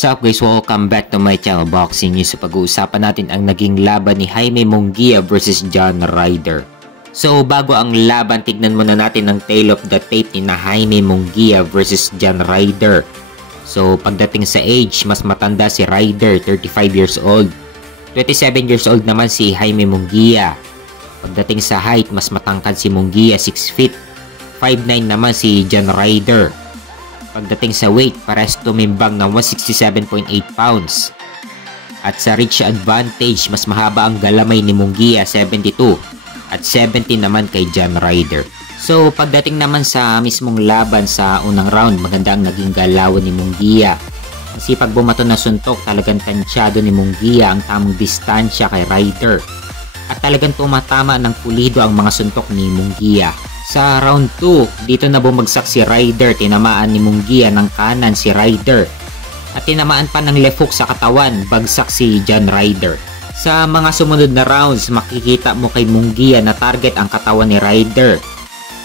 What's up guys, welcome back to my channel Boxing News. So pag-uusapan natin ang naging laban ni Jaime Munguia versus John Ryder. So bago ang laban, tignan muna natin ang tale of the tape ni na Jaime Munguia versus John Ryder. So pagdating sa age, mas matanda si Ryder, 35 years old. 27 years old naman si Jaime Munguia. Pagdating sa height, mas matangkad si Munguia, 6 feet. 5'9 naman si John Ryder. Pagdating sa weight, parehas tumimbang ng 167.8 pounds. At sa reach advantage, mas mahaba ang galamay ni Munguia, 72. At 70 naman kay John Ryder. So pagdating naman sa mismong laban sa unang round, maganda ang naging galawan ni Munguia. Kasi pag bumato na suntok, talagang tansyado ni Munguia ang tamang distansya kay Ryder. At talagang tumatama ng pulido ang mga suntok ni Munguia. Sa round 2, dito na bumagsak si Ryder, tinamaan ni Munguia ng kanan si Ryder. At tinamaan pa ng left hook sa katawan, bagsak si John Ryder. Sa mga sumunod na rounds, makikita mo kay Munguia na target ang katawan ni Ryder.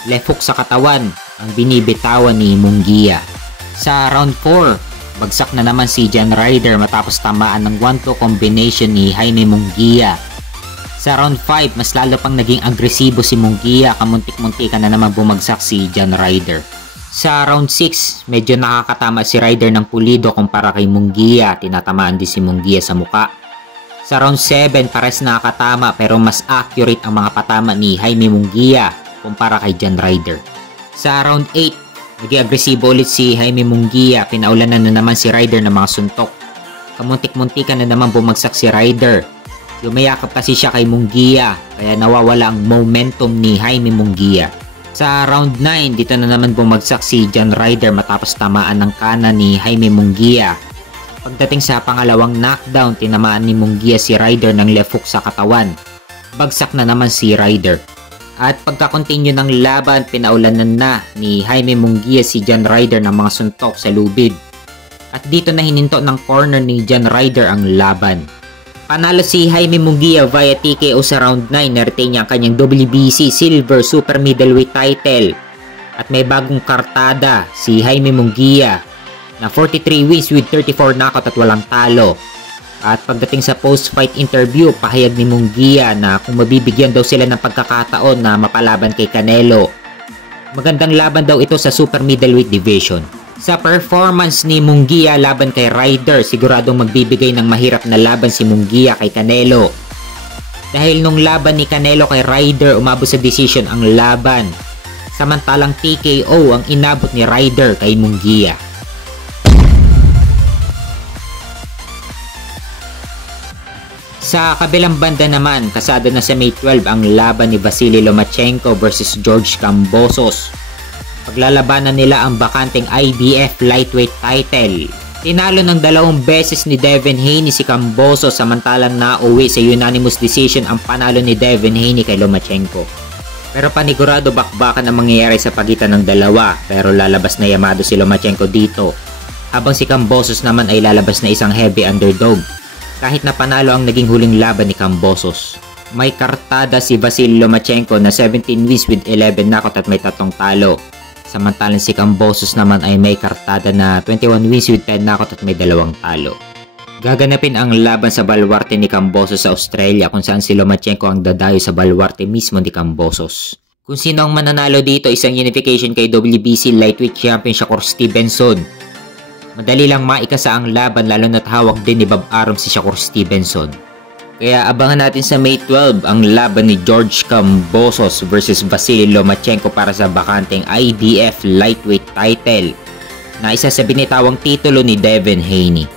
Left hook sa katawan ang binibitawan ni Munguia. Sa round 4, bagsak na naman si John Ryder matapos tamaan ng 1-2 combination ni Jaime Munguia. Sa round 5, mas lalo pang naging agresibo si Munguia, kamuntik-muntikan na naman bumagsak si John Ryder. Sa round 6, medyo nakakatama si Ryder ng pulido kumpara kay Munguia, tinatamaan din si Munguia sa muka. Sa round 7, pares nakakatama pero mas accurate ang mga patama ni Jaime Munguia kumpara kay John Ryder. Sa round 8, naging agresibo ulit si Jaime Munguia, pinaulanan na naman si Ryder ng mga suntok. Kamuntik-muntikan na naman bumagsak si Ryder. Yumayakap kasi siya kay Munguia, kaya nawawala ang momentum ni Jaime Munguia. Sa round 9, dito na naman bumagsak si John Ryder matapos tamaan ng kanan ni Jaime Munguia. Pagdating sa pangalawang knockdown, tinamaan ni Munguia si Ryder ng left hook sa katawan. Bagsak na naman si Ryder. At pagka-continue ng laban, pinaulanan na ni Jaime Munguia si John Ryder ng mga suntok sa lubid. At dito na hininto ng corner ni John Ryder ang laban. Panalo si Jaime Munguia via TKO sa round 9, na-retain niya ang kanyang WBC Silver Super Middleweight title. At may bagong kartada si Jaime Munguia na 43 wins with 34 knockout at walang talo. At pagdating sa post-fight interview, pahayag ni Munguia na kung mabibigyan daw sila ng pagkakataon na mapalaban kay Canelo, magandang laban daw ito sa Super Middleweight Division. Sa performance ni Munguia laban kay Ryder, siguradong magbibigay ng mahirap na laban si Munguia kay Canelo. Dahil nung laban ni Canelo kay Ryder, umabot sa decision ang laban. Samantalang TKO ang inabot ni Ryder kay Munguia. Sa kabilang banda naman, kasada na sa May 12 ang laban ni Vasily Lomachenko versus George Kambosos. Paglalabanan nila ang bakanteng IBF lightweight title. Tinalo ng 2 beses ni Devin Haney si Kambosos, samantalang nauwi sa unanimous decision ang panalo ni Devin Haney kay Lomachenko. Pero panigurado bakbakan ang mangyayari sa pagitan ng dalawa, pero lalabas na yamado si Lomachenko dito, habang si Kambosos naman ay lalabas na isang heavy underdog. Kahit na panalo ang naging huling laban ni Kambosos. May kartada si Vasily Lomachenko na 17 wins with 11 knockout at may 3 talo. Samantalang si Kambosos naman ay may kartada na 21 wins with 10 knockout at may 2 talo. Gaganapin ang laban sa baluarte ni Kambosos sa Australia, kung saan si Lomachenko ang dadayo sa baluarte mismo ni Kambosos. Kung sino ang mananalo dito, isang unification kay WBC lightweight champion Shakur Stevenson. Madali lang maikasa ang laban, lalo na't hawak din ni Bob Arum si Shakur Stevenson. Kaya abangan natin sa May 12 ang laban ni George Kambosos versus Vasily Lomachenko para sa bakanteng IBF lightweight title na isa sa binitawang titulo ni Devin Haney.